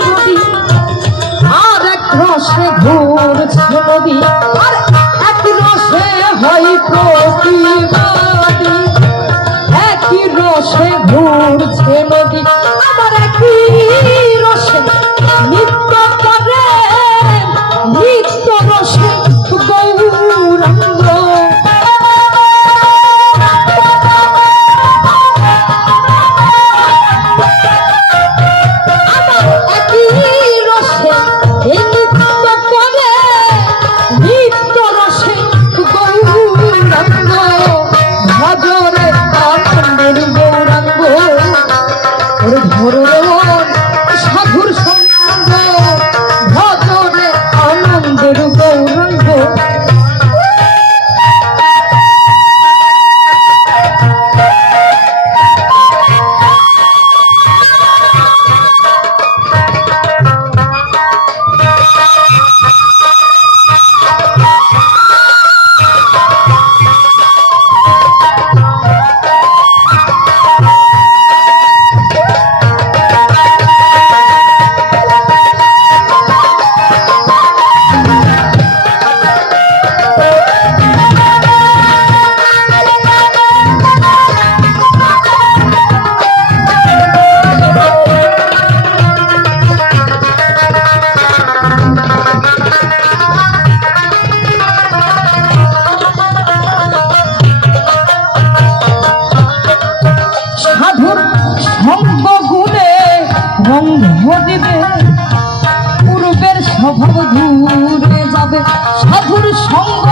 নদী। আর এক রসে ঘোর নদী। সাধুর সঙ্গ সঙ্গ দিবে পূর্বের স্বভাব দূরে যাবে। সাধুর সঙ্গ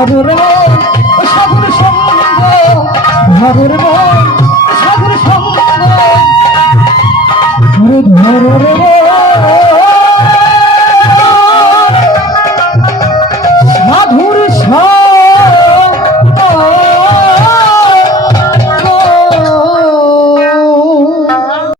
ধর রে সাধুর সঙ্গ ধর রে